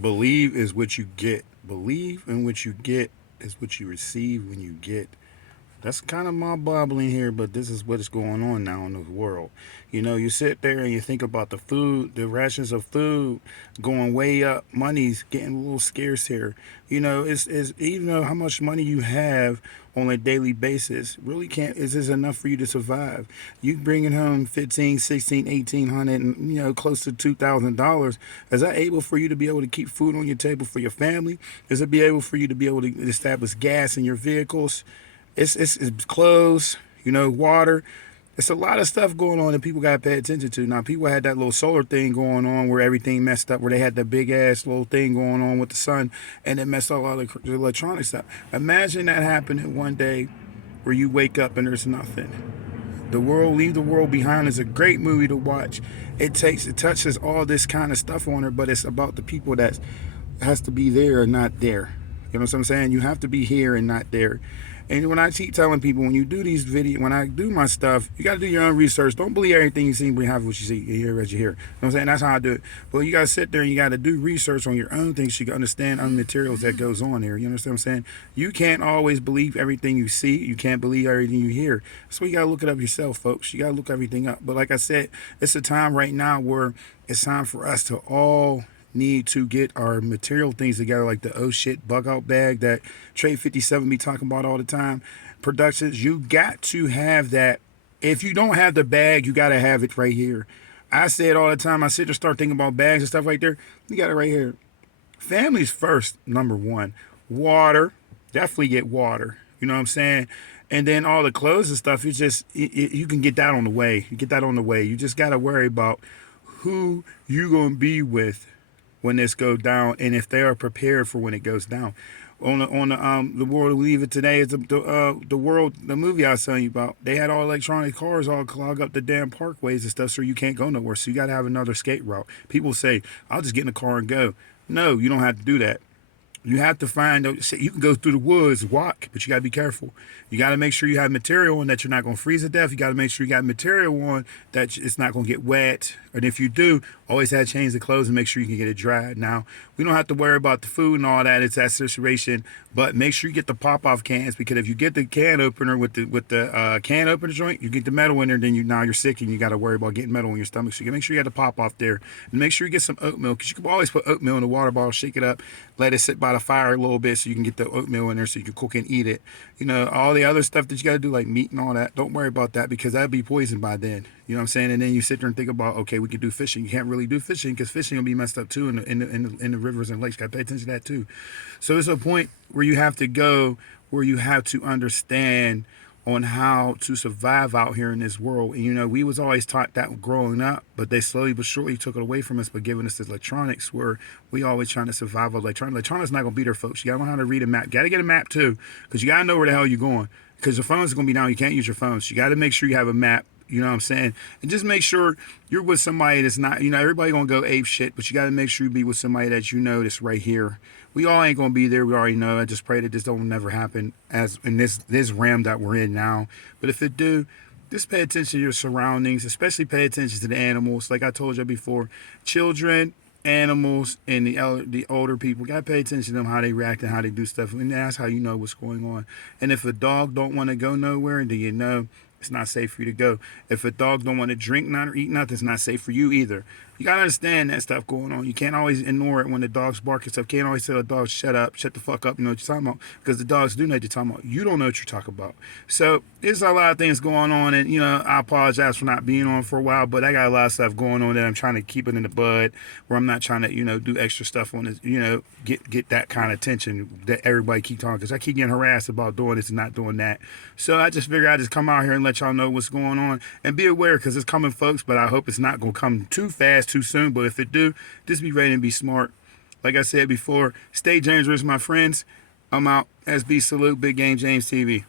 Believe is what you get. Believe in what you get is what you receive when you get. That's kind of my bobbling here, but this is what is going on now in the world. You know, you sit there and you think about the food, the rations of food going way up. Money's getting a little scarce here. You know, it's even though how much money you have on a daily basis really can't is this enough for you to survive. You bringing home 15, 16, 1800, and you know close to $2,000. Is that able for you to be able to keep food on your table for your family? Is it be able for you to be able to establish gas in your vehicles? It's clothes, you know, water. It's a lot of stuff going on that people got to pay attention to. Now, people had that little solar thing going on where everything messed up, where they had that big ass little thing going on with the sun, and it messed up all the electronic stuff. Imagine that happening one day where you wake up and there's nothing. The World, Leave the World Behind is a great movie to watch. It touches all this kind of stuff on her, but it's about the people that has to be there or not there. You know what I'm saying? You have to be here and not there. And when I keep telling people, when you do these videos, when I do my stuff, you got to do your own research. Don't believe everything you see behind what you see, you hear as you hear. You know what I'm saying? That's how I do it. But you got to sit there and you got to do research on your own things so you can understand other materials that goes on here. You understand what I'm saying? You can't always believe everything you see. You can't believe everything you hear. So you got to look it up yourself, folks. You got to look everything up. But like I said, it's a time right now where it's time for us to all need to get our material things together, like the oh shit bug out bag that Trade 57 be talking about all the time. Productions, you got to have that. If you don't have the bag, you got to have it right here. I say it all the time. I sit there start thinking about bags and stuff right there. You got it right here. Families first, number one. Water, definitely get water. You know what I'm saying? And then all the clothes and stuff, you can get that on the way. You get that on the way. You just got to worry about who you going to be with when this goes down, and if they are prepared for when it goes down. On the world we live in today is the world, the movie I was telling you about. They had all electronic cars all clog up the damn parkways and stuff, so you can't go nowhere. So you got to have another skate route. People say, "I'll just get in the car and go." No, you don't have to do that. You have to find, you can go through the woods, walk, but you got to be careful. You got to make sure you have material on that you're not going to freeze to death. You got to make sure you got material on that it's not going to get wet. And if you do, always have to change the clothes and make sure you can get it dried. Now, we don't have to worry about the food and all that. It's that situation. But make sure you get the pop-off cans, because if you get the can opener with the can opener joint, you get the metal in there, then now you're sick and you got to worry about getting metal in your stomach. So you make sure you got the pop-off there. And make sure you get some oatmeal, because you can always put oatmeal in a water bottle, shake it up, let it sit by the fire a little bit so you can get the oatmeal in there so you can cook and eat it. You know, all the other stuff that you got to do, like meat and all that, don't worry about that, because that'll be poisoned by then. You know what I'm saying? And then you sit there and think about, okay, we could do fishing. You can't really do fishing because fishing will be messed up too in the rivers and lakes. Got to pay attention to that too. So there's a point where you have to go, where you have to understand on how to survive out here in this world. And you know, we was always taught that growing up, but they slowly but surely took it away from us by giving us the electronics, where we always trying to survive with electronics. Electronics not gonna be there, folks. You gotta learn how to read a map. You gotta get a map too, because you gotta know where the hell you're going. Because your phone's gonna be down, you can't use your phone. So you gotta make sure you have a map. You know what I'm saying? And just make sure you're with somebody that's not, you know, everybody gonna go ape shit, but you gotta make sure you be with somebody that you know that's right here. We all ain't gonna be there. We already know. I just pray that this don't never happen as in this realm that we're in now. But if it do, just pay attention to your surroundings, especially pay attention to the animals. Like I told you before, children, animals, and the older people, gotta pay attention to them, how they react and how they do stuff, and that's how you know what's going on. And if a dog don't want to go nowhere, then you know it's not safe for you to go. If a dog don't want to drink nothing or eat nothing, it's not safe for you either. You gotta understand that stuff going on. You can't always ignore it when the dogs bark and stuff. You can't always tell a dog, shut up, shut the fuck up, you know what you're talking about. Because the dogs do know what you're talking about. You don't know what you're talking about. So there's a lot of things going on, and you know, I apologize for not being on for a while, but I got a lot of stuff going on that I'm trying to keep it in the bud, where I'm not trying to, you know, do extra stuff on this, you know, get that kind of attention that everybody keep talking, because I keep getting harassed about doing this and not doing that. So I just figured I'd just come out here and let y'all know what's going on, and be aware, because it's coming, folks, but I hope it's not going to come too fast, too soon. But if it do, just be ready and be smart. Like I said before, stay dangerous, my friends. I'm out. SB Salute, Big Game James TV.